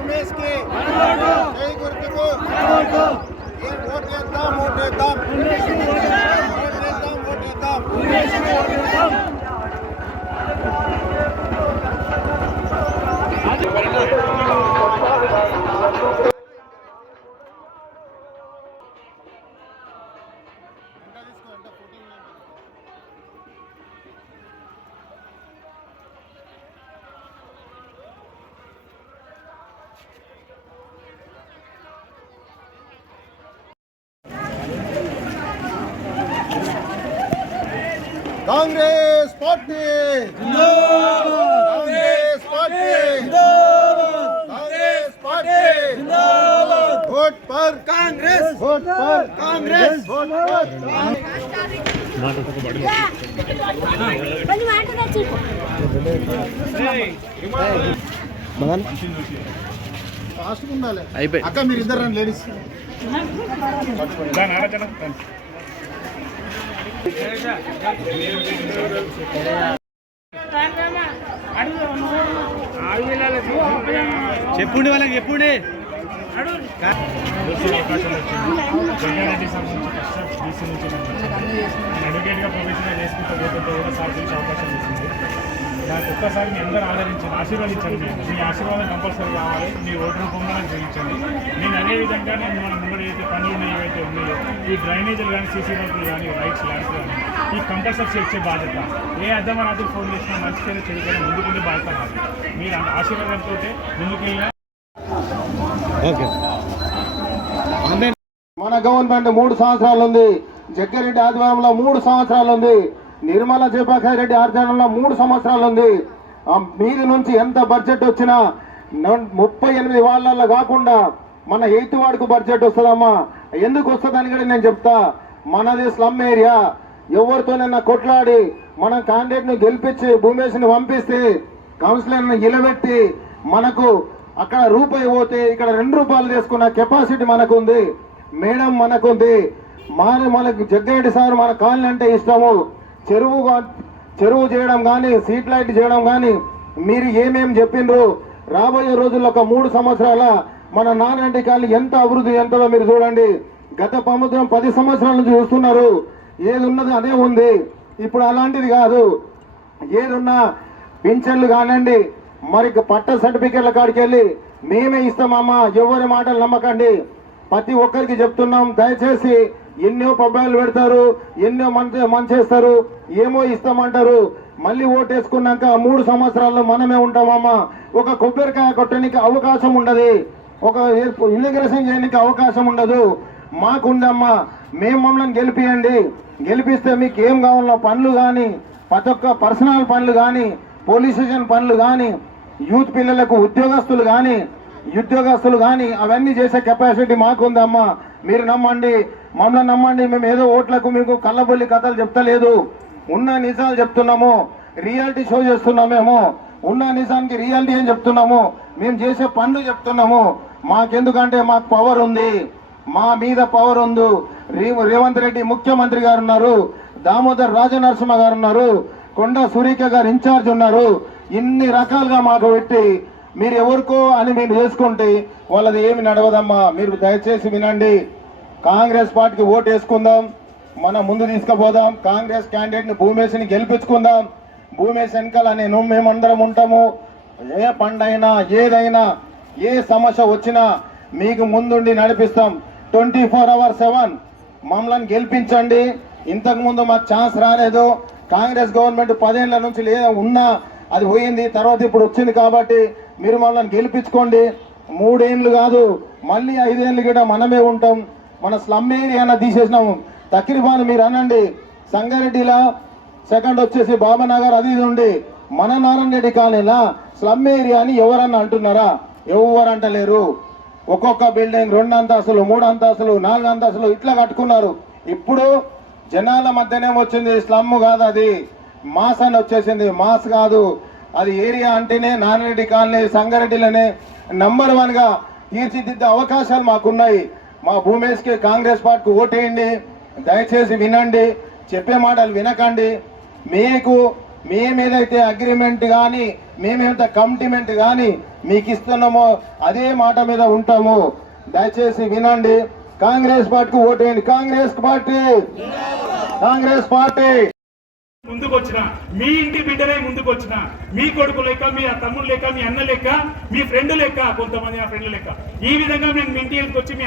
ఉమేష్ కి జై గుర్తుకు ఓటేద్దాం Congress party Congress party Congress party vote पर कांग्रेस वोट पर कांग्रेस वोट पर फास्ट ఉండాలి అక్క మీరు ఇద్దరు రండి లేడీస్ చెప్పుండి వాళ్ళకి చెప్పుండి అడ్వకేట్గా ప్రొఫెషన్గా చేసుకుంటూ పోతుంటే కూడా సాధించే అవకాశం ఇస్తుంది. నాకు ఒక్కసారి మీ అందరూ ఆదరించండి, ఆశీర్వదించండి. మీ ఆశీర్వాదం కంపల్సరీ కావాలి. మీ ఓటు రూపంగా నాకు చూపించండి. నేను అదేవిధంగా నేను మన ముందు ఏదైతే పనులు ఉన్నాయి ఏవైతే ఉన్నాయో ఈ డ్రైనేజీలు కానీ సీసీ రోడ్లు కానీ రైట్స్ ల్యాండ్స్ కానీ ఈ కంపల్సరీ చేర్చే బాధ్యత ఏ అర్థమరాత్రి ఫోన్ చేసినా మంచిగా చెడుకొని ముందుకుంటే బాధ్యత కాదు. మీరు ఆశీర్వాదంతో ముందుకెళ్ళినా మన గవర్నమెంట్ 3 సంవత్సరాలు ఉంది. జగ్గారెడ్డి ఆధ్వర్యంలో 3 సంవత్సరాలు ఉంది. నిర్మలా జయప్రకాష్ రెడ్డి ఆధ్వర్యంలో 3 సంవత్సరాలు ఉంది. మీది నుంచి ఎంత బడ్జెట్ వచ్చినా 38 వాళ్ళల్లో కాకుండా మన 8th వార్డుకు బడ్జెట్ వస్తుందమ్మా. ఎందుకు వస్తుందని కూడా నేను చెప్తా. మనది స్లమ్ ఏరియా. ఎవరితోనైనా కొట్లాడి మన క్యాండిడేట్ను గెలిపించి భూమేష్ని పంపిస్తే కౌన్సిలర్ని నిలబెట్టి మనకు అక్కడ రూపాయి పోతే ఇక్కడ 2 రూపాయలు తీసుకున్న కెపాసిటీ మనకు ఉంది. మేడం మనకుంది. మనకు జగ్గారెడ్డి సార్ మన కాలనీ అంటే ఇష్టము. చెరువు చేయడం కానీ సీట్ లైట్ చేయడం కానీ మీరు ఏమేమి చెప్పిండ్రు. రాబోయే రోజుల్లో ఒక 3 సంవత్సరాల మన నారాయణ కాలనీ ఎంత అభివృద్ధి ఎంతదో మీరు చూడండి. గత ప్రభుత్వం 10 సంవత్సరాల నుంచి చూస్తున్నారు. ఏది ఉన్నది అదే ఉంది. ఇప్పుడు అలాంటిది కాదు. ఏదున్నా పింఛన్లు కానండి, మరి పట్ట సర్టిఫికెట్ల కాడికి వెళ్ళి మేమే ఇస్తామమ్మా. ఎవరి మాటలు నమ్మకండి. ప్రతి ఒక్కరికి చెప్తున్నాం, దయచేసి ఎన్నో పబ్బాయిలు పెడతారు, ఎన్నో మంచేస్తారు, ఏమో ఇస్తామంటారు. మళ్ళీ ఓటేసుకున్నాక 3 సంవత్సరాల్లో మనమే ఉంటామమ్మా. ఒక కొబ్బరికాయ కొట్టడానికి అవకాశం ఉండదు, ఒక ఇన్వెస్టిగేషన్ చేయడానికి అవకాశం ఉండదు. మాకుందమ్మా. మేము మమ్మల్ని గెలిపియండి. గెలిపిస్తే మీకు ఏం కావాలో పనులు కానీ, ప్రతి ఒక్క పర్సనల్ పనులు కానీ, పోలీస్ స్టేషన్ పనులు కానీ, యూత్ పిల్లలకు ఉద్యోగస్తులు కానీ అవన్నీ చేసే కెపాసిటీ మాకుందమ్మా. మీరు నమ్మండి, మమ్మల్ని నమ్మండి. మేము ఏదో ఓట్లకు మీకు కళ్ళబొల్లి కథలు చెప్తలేదు. ఉన్న నిజాలు చెప్తున్నాము. రియాలిటీ షో చేస్తున్నామేమో. ఉన్న నిజానికి రియాలిటీ ఏం చెప్తున్నాము. మేము చేసే పనులు చెప్తున్నాము. మాకెందుకంటే మాకు పవర్ ఉంది. మా మీద పవర్ ఉంది. రేవంత్ రెడ్డి ముఖ్యమంత్రి గారు ఉన్నారు, దామోదర్ రాజనరసింహ గారు ఉన్నారు, కొండా సురేఖ గారు ఇన్ఛార్జ్ ఉన్నారు. ఇన్ని రకాలుగా మాకు పెట్టి మీరు ఎవరికో అని మీరు చేసుకుంటే వాళ్ళది ఏమి నడవదమ్మా. మీరు దయచేసి వినండి. కాంగ్రెస్ పార్టీకి ఓటు వేసుకుందాం, మనం ముందు తీసుకుపోదాం. కాంగ్రెస్ క్యాండిడేట్ని భూమేష్ని గెలిపించుకుందాం. భూమేష్ వెనకాల మేమందరం ఉంటాము. ఏ పండైనా ఏదైనా ఏ సమస్య వచ్చినా మీకు ముందుండి నడిపిస్తాం. 24/7 మమ్మల్ని గెలిపించండి. ఇంతకుముందు మాకు ఛాన్స్ రాలేదు. కాంగ్రెస్ గవర్నమెంట్ 10 ఏళ్ల నుంచి ఉన్నా అది పోయింది. తర్వాత ఇప్పుడు వచ్చింది కాబట్టి మీరు మమ్మల్ని గెలిపించుకోండి. 3 ఏళ్ళు కాదు, మళ్ళీ 5 ఏళ్ళు కూడా మనమే ఉంటాం. మన స్లమ్ ఏరియా తీసేసినాము. తక్కిరిబాను మీరు అనండి. సంగారెడ్డిలో సెకండ్ వచ్చేసి బాబానగర్ అది ఇది ఉండి మన నారాయణ రెడ్డి కాలనీలా స్లమ్ ఏరియా అని ఎవరన్నా అంటున్నారా? ఎవరు అంటలేరు. ఒక్కొక్క బిల్డింగ్ 2 అంతస్తులు 3 అంతస్తులు 4 అంతస్తులు ఇట్లా కట్టుకున్నారు. ఇప్పుడు జనాల మధ్యనే వచ్చింది. స్లమ్ కాదు, అది మాస్ అని వచ్చేసింది. మాస్ కాదు, అది ఏరియా అంటేనే నారాయణరెడ్డి కాలనీ సంగారెడ్డిలోనే నంబర్ 1గా తీర్చిదిద్దే అవకాశాలు మాకున్నాయి. మా భూమేష్కి కాంగ్రెస్ పార్టీకి ఓటేయండి. దయచేసి వినండి, చెప్పే మాటలు వినకండి. మేమేదైతే అగ్రిమెంట్ కానీ మేమేంత కమిట్మెంట్ కానీ మీకు ఇస్తున్నామో అదే మాట మీద ఉంటాము. దయచేసి వినండి, కాంగ్రెస్ పార్టీకి ఓటేయండి. Congress party, Congress party. ముందుకొచ్చిన మీ ఇంటి బిడ్డలే ముందుకొచ్చిన, మీ కొడుకు లెక్క, మీ తమ్ముడు లెక్క, మీ అన్న లెక్క, మీ ఫ్రెండ్ లెక్క, కొంతమంది ఆ ఫ్రెండ్ లెక్క. ఈ విధంగా నేను మీ ఇంటికి వచ్చి మీ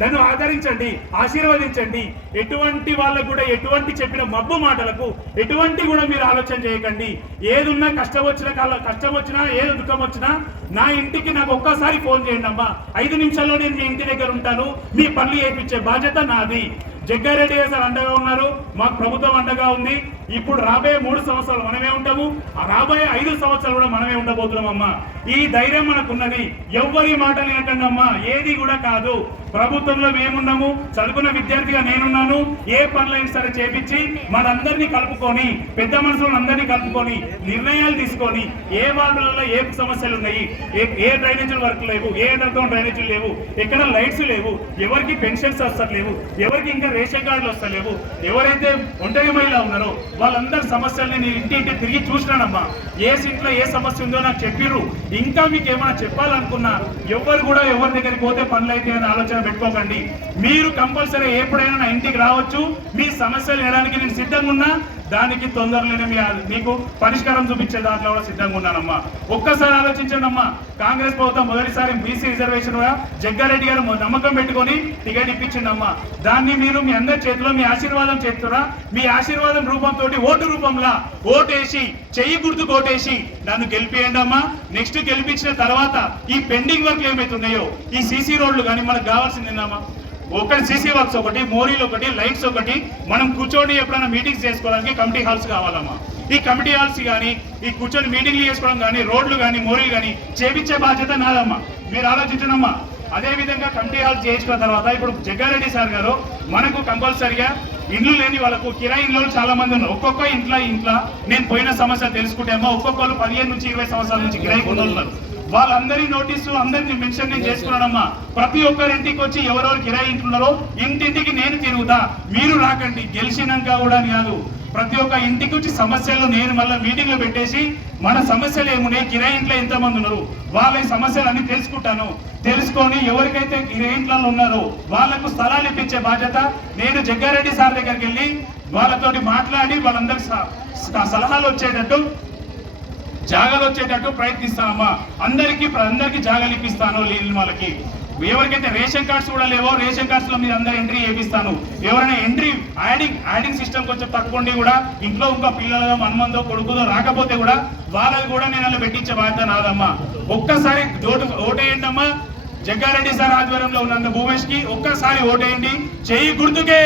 నన్ను ఆదరించండి, ఆశీర్వదించండి. ఎటువంటి వాళ్ళకు కూడా ఎటువంటి చెప్పిన మబ్బు మాటలకు ఎటువంటి కూడా మీరు ఆలోచన చేయకండి. ఏదున్నా కష్టం వచ్చినా ఏది దుఃఖం వచ్చినా నా ఇంటికి నాకు ఒక్కసారి ఫోన్ చేయండి అమ్మా. 5 నిమిషాల్లో నేను మీ ఇంటి దగ్గర ఉంటాను. మీ పనులు చేయించే బాధ్యత నాది. జగ్గారెడ్డి గారు అండగా ఉన్నారు, మాకు ప్రభుత్వం అండగా ఉంది. ఇప్పుడు రాబోయే 3 సంవత్సరాలు మనమే ఉంటాము, రాబోయే 5 సంవత్సరాలు కూడా మనమే ఉండబోతున్నాం అమ్మా. ఈ ధైర్యం మనకున్నది. ఎవ్వరి మాటలు వినకండి అమ్మా, ఏది కూడా కాదు. ప్రభుత్వంలో మేమున్నాము, చదువుకున్న విద్యార్థిగా నేనున్నాను. ఏ పనులైనా సరే చేపించి మనందరినీ కలుపుకొని, పెద్ద మనుషులను అందరినీ కలుపుకొని నిర్ణయాలు తీసుకొని ఏ వార్డులలో ఏ సమస్యలు ఉన్నాయి, ఏ డ్రైనేజీల వర్క్ లేవు, ఏ అండర్గ్రౌండ్ డ్రైనేజీలు లేవు, ఎక్కడ లైట్స్ లేవు, ఎవరికి పెన్షన్స్ వస్తలేవు, ఎవరికి ఇంకా రేషన్ కార్డులు వస్తలేవు, ఎవరైతే ఒంటరి మహిళ ఉన్నారో వాళ్ళందరి సమస్యల్ని నేను ఇంటి తిరిగి చూసినానమ్మా. ఏ సీట్లో ఏ సమస్య ఉందో నాకు చెప్పిర్రు. ఇంకా మీకు ఏమైనా చెప్పాలనుకున్నా ఎవరు కూడా ఎవరి దగ్గరికి పోతే పనులు అయితే అని ఆలోచన పెట్టుకోకండి. మీరు కంపల్సరీ ఎప్పుడైనా నా ఇంటికి రావచ్చు. మీ సమస్యలు వినడానికి నేను సిద్ధంగా ఉన్నా. దానికి తొందరలోనే మీకు పరిష్కారం చూపించే దాంట్లో కూడా సిద్ధంగా ఉన్నానమ్మా. ఒక్కసారి ఆలోచించండి అమ్మా. కాంగ్రెస్ ప్రభుత్వం మొదటిసారి బీసీ రిజర్వేషన్ జగ్గారెడ్డి గారు నమ్మకం పెట్టుకొని టికెట్ ఇప్పించండి అమ్మా. దాన్ని మీరు మీ అందరి చేతిలో మీ ఆశీర్వాదం చేస్తున్నా. మీ ఆశీర్వాదం రూపంతో ఓటు రూపంలో ఓటేసి, చెయ్యి గుర్తు ఓటేసి నన్ను గెలిపియండి అమ్మా. నెక్స్ట్ గెలిపించిన తర్వాత ఈ పెండింగ్ వర్క్లు ఏమైతున్నాయో, ఈ సీసీ రోడ్లు కానీ మనకు కావాల్సిందేనమ్మా. ఒకటి సీసీ వర్క్స్, ఒకటి మోరీలు, ఒకటి లైట్స్, ఒకటి మనం కూర్చొని ఎప్పుడైనా మీటింగ్స్ చేసుకోవడానికి కమిటీ హాల్స్ కావాలమ్మా. ఈ కమిటీ హాల్స్ కానీ, ఈ కూర్చొని మీటింగ్లు చేసుకోవడం కానీ, రోడ్లు కానీ, మోరీలు కానీ చేపించే బాధ్యత నాదమ్మా. మీరు ఆలోచించనమ్మా. అదే విధంగా కమిటీ హాల్స్ చేయించుకున్న తర్వాత ఇప్పుడు జగ్గారెడ్డి సార్ గారు మనకు కంపల్సరిగా ఇండ్లు లేని వాళ్ళకు కిరాయి ఇండ్లు చాలా మంది ఉన్నారు. ఒక్కొక్క ఇంట్లో నేను పోయిన సమస్య తెలుసుకుంటే అమ్మా, ఒక్కొక్కరు 15 నుంచి 20 సంవత్సరాల నుంచి కిరాయి ఉన్నారు. వాళ్ళందరి నోటీసు అందరినీ మెన్షన్ నేను చేసుకున్నానమ్మా. ప్రతి ఒక్కరి ఇంటికి వచ్చి ఎవరెవరు కిరాయి ఇంటున్నారో ఇంటింటికి నేను తిరుగుతా. మీరు రాకండి, గెలిచినాక కూడా కాదు. ప్రతి ఒక్క ఇంటికి వచ్చి సమస్యలు నేను మళ్ళీ మీటింగ్లో పెట్టేసి మన సమస్యలు ఏమున్నాయి, కిరాయి ఇంట్లో ఎంతమంది ఉన్నారు, వాళ్ళ సమస్యలు అన్ని తెలుసుకొని ఎవరికైతే కిరాయి ఇంట్లో ఉన్నారో వాళ్లకు స్థలాలు ఇప్పించే బాధ్యత నేను జగ్గారెడ్డి సార్ దగ్గరికి వెళ్ళి వాళ్ళతోటి మాట్లాడి వాళ్ళందరికి సలహాలు వచ్చేటట్టు, జాగాలు వచ్చేటట్టు ప్రయత్నిస్తానమ్మా. అందరికీ జాగాలు ఇప్పిస్తాను. లేని వాళ్ళకి ఎవరికైతే రేషన్ కార్డ్స్ కూడా లేవో రేషన్ కార్డ్స్ లో మీరు అందరూ ఎంట్రీ చేపిస్తాను. ఎవరైనా ఎంట్రీ యాడింగ్ సిస్టమ్ కొంచెం తక్కువ కూడా ఇంట్లో ఇంకా పిల్లలు మనమందో కొడుకుదో రాకపోతే కూడా వాళ్ళది కూడా నేను అలా పెట్టించే బాధ్యత నాదమ్మా. ఒక్కసారి ఓటేయండి అమ్మా. జగ్గారెడ్డి సార్ ఆధ్వర్యంలో ఉన్న భూమేష్ కి ఒక్కసారి ఓటేయండి. చెయ్యి గుర్తుకే.